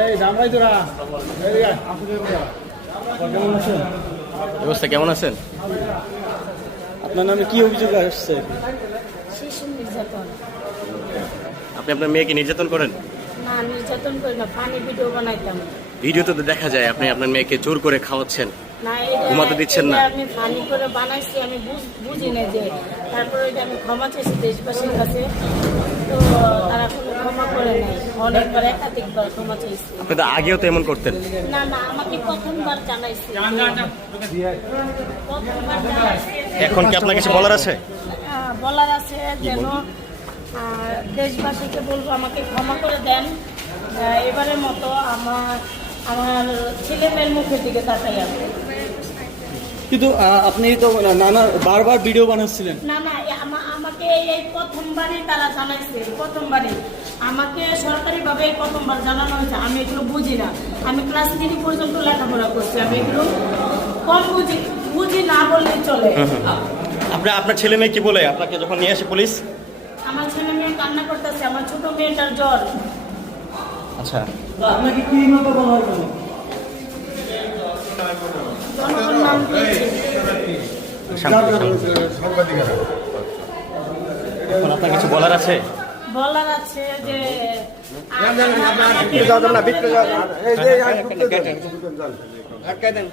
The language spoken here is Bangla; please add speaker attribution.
Speaker 1: এই দামরাই তোরা। এই আয়। কেমন আছেন
Speaker 2: অবস্থা কেমন আছেন?
Speaker 1: আপনার নামে কি অভিযোগ আসছে?
Speaker 2: আপনি আপনার মেয়েকে নির্যাতন করেন?
Speaker 3: না নির্যাতন করি না ফানি ভিডিও বানাইতাম।
Speaker 2: ভিডিওতে তো দেখা যায় আপনি আপনার মেয়েকে জোর করে খাওয়াচ্ছেন। ঘুমাতে দিচ্ছেন না?
Speaker 3: আমি ফানি করে বানাইছি আমি বুঝ- না যে তারপরে আমি ক্ষমা চাইছি দেশবাসীর কাছে। করে নাই। অনেকবার একাধিকবার ক্ষমা চাইছি।
Speaker 2: আপনি তো আগেও তো এমন করতেন।
Speaker 3: না না আমাকে প্রথমবার জানাইছি। প্রথমবার জানাইছি
Speaker 2: এখন কি আপনার কিছু বলার আছে?
Speaker 3: বলার আছে যেন দেশবাসীকে বলব আমাকে ক্ষমা করে দেন। এবারের মতো আমার আমার ছেলে মেয়ের মুখের দিকে তাকাই আছে
Speaker 1: কিন্তু আপনি তো নানা বারবার ভিডিও বানাচ্ছিলেন।
Speaker 3: না না আমাকে এই প্রথমবারই তারা জানাইছে প্রথমবারই। আমাকে সরকারিভাবে প্রথমবার জানানো হয়েছে আমি এগুলো বুঝি না। আমি ক্লাস থ্রি পর্যন্ত লেখাপড়া করছি আমি এগুলো কম বুঝি বুঝি না বললেই চলে।
Speaker 2: আপনার আপনার ছেলে মেয়ে কি বলে? আপনাকে যখন নিয়ে আসে পুলিশ?
Speaker 3: আমার ছেলে মেয়ে কান্না করতেছে আমার ছোট মেয়েটার জ্বর।
Speaker 2: আচ্ছা।
Speaker 1: আপনাকে কি মতো বলা হয়?
Speaker 3: জনগণ নাম দিয়েছে।
Speaker 2: এখন আপনার কিছু বলার আছে
Speaker 3: বলার আছে যে
Speaker 4: ভিতরে না, ভিতরে যাবেন। এই যে, এই ঢুকতে দেন।